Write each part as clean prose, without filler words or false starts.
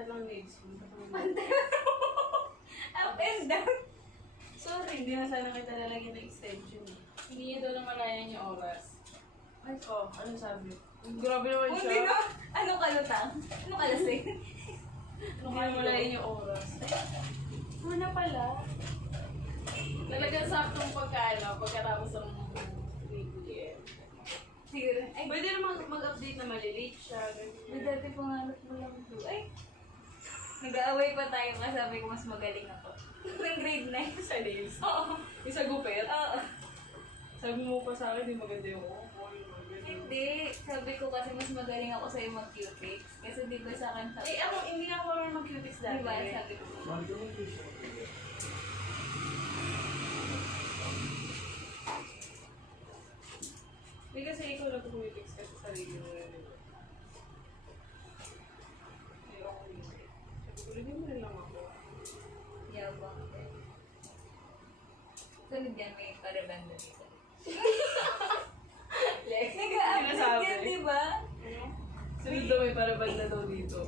lahat ng needs mo. Up and down. Sorry, hindi na sana kita lalagyan ng extension. Hindi niya daw namalayan yung oras. Ay, ano sabi? Grabe naman Hindi siya. na. Ano kalutang? Ano kalasing? Hindi namalayan yung oras. Muna pala. Talagang saktong pagkatapos ng PPM. Siguro. Ay, Pwede naman mag-update na malilate siya. may dati pangarap mo lang ito. Ay, nag-aaway pa tayo nga sabi ko mas magaling ako. Nang grade 9. Sa nails. Oo. Yung sa gupit. Oo. Sabi mo pa sa akin, di maganda yung Hindi. Sabi ko kasi mas magaling ako sa'yo mag-cutics. Kasi di ba sa akin sabi Eh, ako, hindi nga ako marunong mag-cutics dati. Diba, sabi ko. Hindi kasi ikaw nag-cutics kasi sa sarili mo yun. Diba? Hindi ako hindi. Sabi ko, rin mo rin lang ako. Yabang. Sunod yan, may parabanda dito. Nag-a-update yan, di ba? Ano? Sunod daw may paraband na daw dito.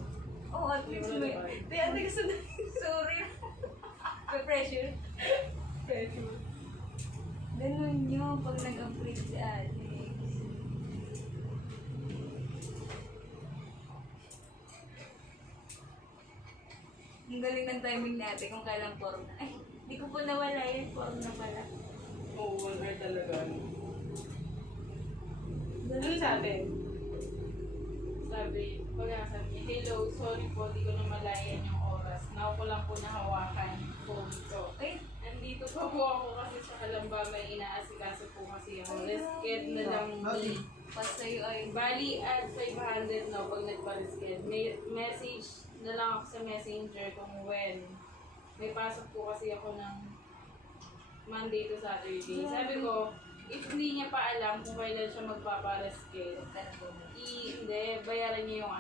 Oo, at least may... Kaya hindi ko sunod. Sorry. May pressure. Pressure. Ganun yun pag nag-upgrade si Alex. Ang galing ng timing natin kung kailang form na. Ay, hindi ko po nawala yun. Form na pala. Oo, 1 hour talaga. Ano sabi? Sabi, sabi niya, hello, sorry po, di ko namalayan yung oras. Now ko lang po nahawakan yung phone ko. Ay, Nandito pa po ako kasi sa Kalamba may inaasikaso po kasi ako. Risked na lang ni. pas sa'yo ay... Bali at 500 no pag nagpa-risked. May message na lang ako sa messenger kung when. May pasok po kasi ako ng Monday to Saturday. Sabi ko, if hindi niya pa alam kung kailan siya magpapa-risked, hindi, bayaran niya yung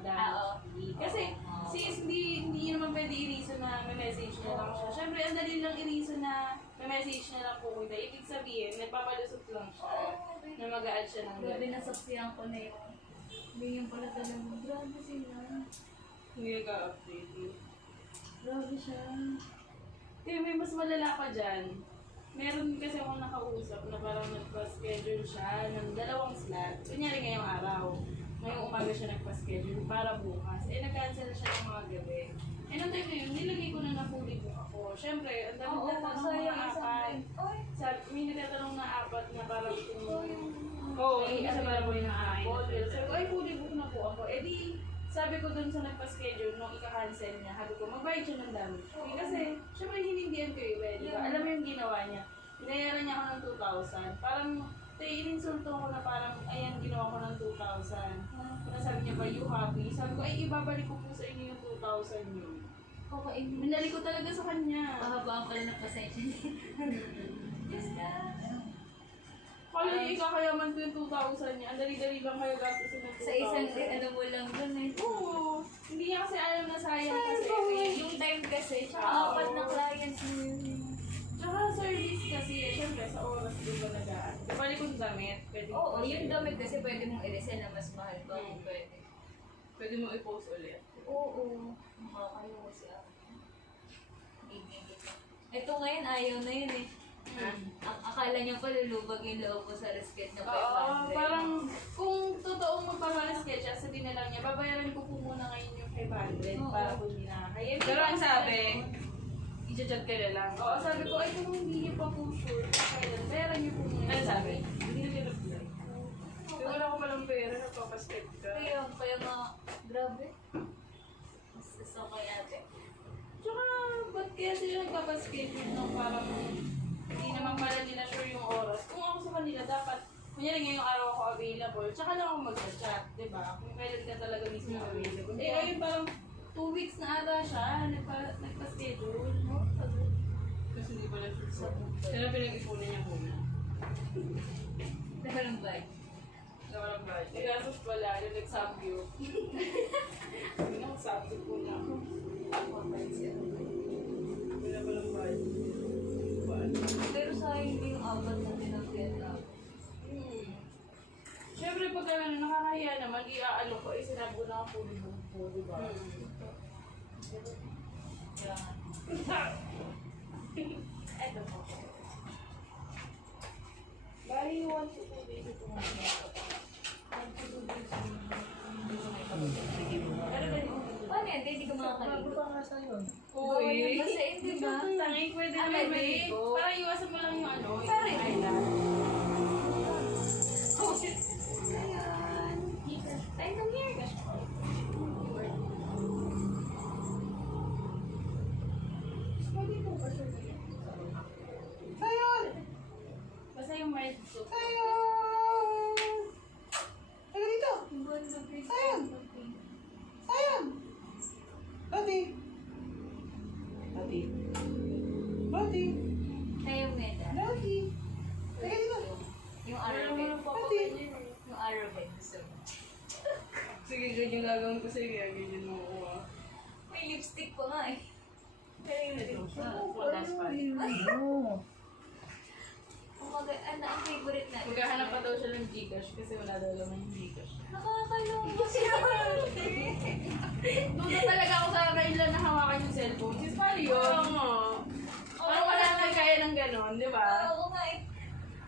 damage fee. Kasi, sis, hindi niya naman pwede i-reason na may message na lang siya. Siyempre, ang dali lang i-reason na may message na lang po kita. Ibig sabihin, nagpapalusot lang siya na mag-a-add siya ng Grabe, gano'n. nasaksiyan ko na yun. Hindi yung pala talaga. Grabe sila. Hindi nag-update yun. Grabe siya. Kaya may mas malala pa dyan. Meron kasi akong nakausap na parang nagpa-schedule siya ng 2 slot. Kunyari ngayong araw. Ngayong umaga siya nagpa-schedule para bukas. Eh, nag-cancel siya ng mga gabi. Eh, nung time na yun, nilagay ko na na-fully book ako. Siyempre, ang dami Oo, nagtatanong masaya mga isang apat. time. Oy, Sabi, may nagtatanong na 4 na parang kung... Oo, Eh, kasi ano para ba mo yung yung nakain. hotel? Sabi ko, ay, fully book na po ako. Eh di, sabi ko dun sa nagpa-schedule, nung ika-cancel niya, sabi ko, magbayad siya ng damage fee. Kasi, syempre, hinindihan ko yun, di ba? Alam mo yung ginawa niya? Binayaran niya ako ng 2,000. Parang, ininsulto ko na parang, ayan, ginawa ko ng 2,000. Sabi niya ba, you happy? Sabi ko, ay, ibabalik ko po sa inyo yung 2,000 yun. okay. Binalik ko talaga sa kanya. Pahabaan pala ng pasensya niya. Diyos ka. Kala niya, ikakayaman ko yung 2,000 niya. Ang dali-dali lang kayo gastusin ng 2,000. Sa isang ano mo lang dun eh. Oo. Hindi niya kasi alam na sayang kasi. Yung time kasi, tsaka Oo. 4 na clients mo yun. Tsaka service kasi, syempre sa oras di ba nagaan. Kapali kong damit, pwede mo Oo, i-share. yung damit kasi pwede mong i-resell na mas mahal pa kung pwede. Pwede mo i-post ulit. Oo. Makakalawa si ako. Ito ngayon, ayaw na yun eh. Akala niya pa lulubag yung loob ko sa resket na 500. Oo, parang kung totoong magpapalisketch, sabihin na lang niya, babayaran ko po muna ngayon yung 500 Oo. para po hindi na kaya. Pero ang sabi, i-chat ka na lang. Oo, sabi ko, ay kung hindi niyo pa po sure, kailan, bayaran niyo po muna. Ano sabi? Hindi na pinag-reply. Kaya wala ko palang pera, nagpapaskip ka. Kaya nga, grabe. Mas okay ate. Tsaka, ba't kaya sila nagpapaschedule ng parang hindi naman pala nila sure yung oras. Kung ako sa kanila, dapat, kunyari ngayong araw ako available, tsaka lang ako mag-chat, di ba? Kung kailan ka talaga mismo available. Eh, ayun parang 2 weeks na ata siya, nagpa-schedule. No? Kasi hindi pala sure. Kaya pinag-ipunan niya muna. Nakalong ba? Sa walang budget. Nagasos pala, yung nag-subview. Hindi na, subview po na ako. Wala palang budget. Pero sa hindi yung apat na tinagyan na. Siyempre, pag nakakahiya naman, i-aalok ko, sinabi ko na ako po, di ba? Kailangan. Ito po. Bali, 1 to 2 days ito nga. 1 to 2 days. Pero ganun. Paano yan? Hindi ka makakaligo. Uy. Kasi hindi ba? Tanging pwede Ah, naman pwede. eh. Parang iwasan mo lang yung ano. yung Sorry. island. Ayan. Ay, come here. Basta yung mild soup. Kayo, Meda. Yung Arabic. Yung Arabic. So, Sige, ganyan gagawin ko sa'yo. Kaya ganyan mo ako ah. may lipstick pa nga eh. Pero yung Last part. Umaga, ano ang favorite natin? Maghahanap pa daw siya ng Gcash kasi wala daw naman yung Gcash. Nakakalungkot siya. Duda talaga ako sa kailan na hawakan yung cellphone. Sis, paano yun? Parang wala nang kaya ng ganon, di ba? Oo nga eh.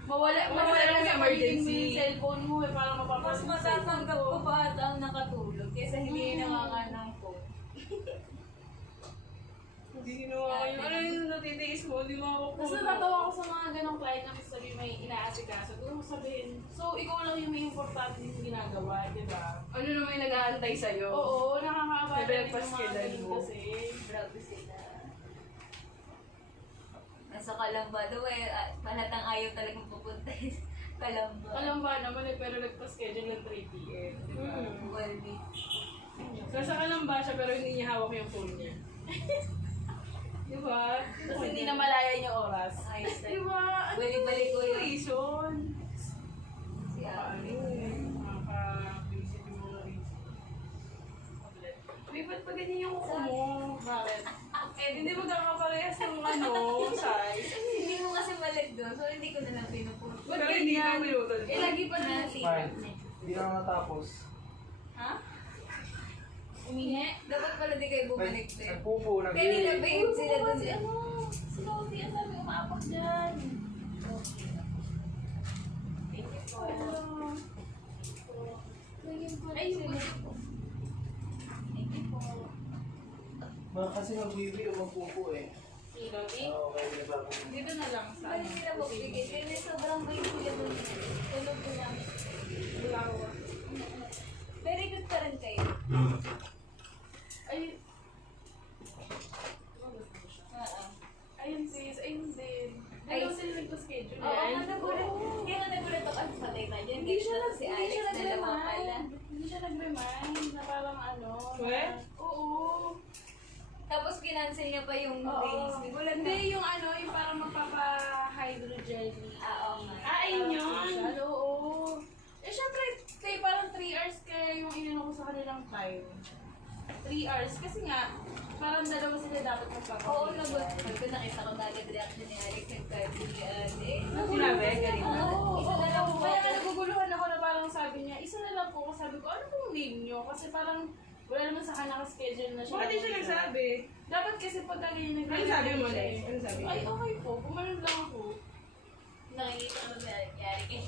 Mawala lang yung emergency. Yung cellphone mo eh, parang Mas mapapasin matatanggap ko pa ata ang nakatulog kaysa hindi nanganganang po. Hindi ginawa ko yun. Ano yung natitiis mo? Hindi mo ako Tapos natatawa ako sa mga ganong client na sabi may inaasikaso. Doon mo sabihin, so ikaw lang yung may importante yung ginagawa, di ba? Ano naman yung nag-aantay sa'yo? Oo, nakakaabala May din breakfast yung mga kailan ganun mo? kasi. Grabe sila. Nasa Kalamba daw eh, palatang ayaw talagang pupunta Kalamba. Alam ba naman eh, pero nagpa-schedule ng 3 p.m. Di ba? Well, Nasa Kalamba siya pero hindi niya hawak yung phone niya. Di ba? Tapos hindi na malaya yung oras. ayos Di na. ba? Ano Balik-balik ko yung yun. reason? Si Abi. Nakaka-visit yung mga reason. Uy, ba't pa ganyan yung kuko mo? Bakit? Eh, hindi mo kakaparehas ng ano, size. Hindi mo kasi malag doon, so hindi ko na lang pinupunta. Ba't Pero hindi ganyan? ka pinutol. Eh, lagi pa na Nasirap Fine. niya. Hindi na matapos. Ha? Umihi? Dapat pala di kayo bumalik doon. Nagpupo, Kanina nag-iwi. babe sila doon. Si ano? Si Lottie, ang dami umapak dyan. Ay, sila. Kasi mag-iwi o magpupo eh. Si Lottie? Oo, kaya pinasabi mo. Dito na lang sa Balik sila magbigay. Kaya sobrang babe sila doon. Tulog ko lang. Bulawa. Very good pa rin kayo. Ay, Oo. ayun sis, ayun din. Ay. Dalawa sila nagpa-schedule Oo, yan. nagulat. Kaya nga nagulat ako. Ay, patay na dyan. Hindi siya Si Alex na naman pala. Hindi siya nag-remind na parang ano. What? Oo. Tapos kinancel niya pa yung Oo. days. Nagulat na. Hindi, yung ano, yung parang magpapa-hydrogel. Oo nga. Ayun yun. Oo. Eh, syempre, parang 3 hours kaya yung inano ko sa kanilang time. 3 hours. Kasi nga, parang dalawa sila dapat magpapakita. Oo, nagulat. Pag nakita ko na agad reaction ni Alex and Cardi ni Ate. Sinabi, ganito. Oo, Isa na lang po. Kaya nga naguguluhan ako na parang sabi niya, isa na lang po. Sabi ko, ano pong name nyo? Kasi parang wala naman sa kanya naka-schedule na siya. Bakit di siya nagsabi? Dapat kasi pagka ganyan Ano sabi mo, Lex? Ano sabi mo? Ay, okay po. Kumanon lang ako. Nakikita ko na Alex.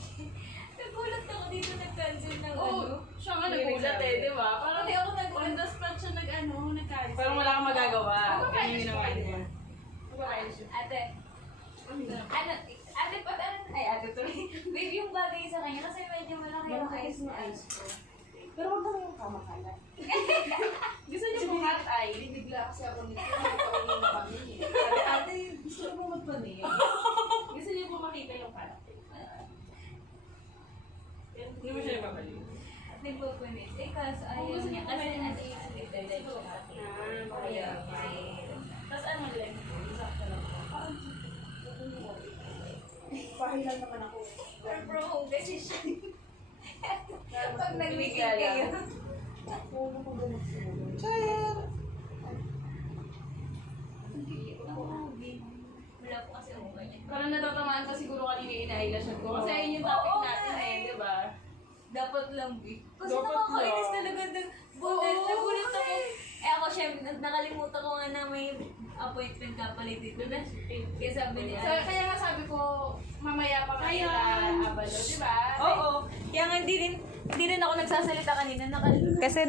Nagulat ako dito nag-cancel ng Oo, ano. siya nga Hindi nagulat nagsabi. eh, di ba? Parang Hindi ako nagulat. on the spot siya nag-cancel. Parang wala kang magagawa. Magpapayos Ganyan yung ginawa siya. niya. Magpapayos siya. Ate, ate pa, ay ate to. Babe, yung bagay sa kanya kasi medyo malaki yung eyes mo. Pero huwag naman yung kamakalat. Gusto niyo po hot eye? Bibigla kasi ako nito. Nagpauwi na kami. Sabi, ate, gusto niyo po magpanin? Gusto niyo po makita yung kalat? Hindi mo siya nagpapaliw. At nagpupunit. Eh, kaso ayaw gusto niya. niya Kasi kumain. ate yung sumitilag siya. Kaya, Tapos ano lang? Sakto lang po. Pahilan naman ako. or bro, kasi siya. Pag nag-meeting kayo. Wala po kasi ako niya. Parang natatamaan pa siguro kanina yung ina-eyelash ko. Kasi ayun yung topic Oo, natin nga eh, eh. di ba? Dapat lang, B. Kasi Dapat nakakainis lang. talaga. Oo, Nagulat ako. kasi- Eh ako, syempre, Nakalimutan ko nga na may appointment ka pala dito na. Kaya sabi niya. Kaya nga sabi ko, mamaya pa nga sila abalo, di ba? Oo. Kaya nga hindi rin ako nagsasalita kanina. Kasi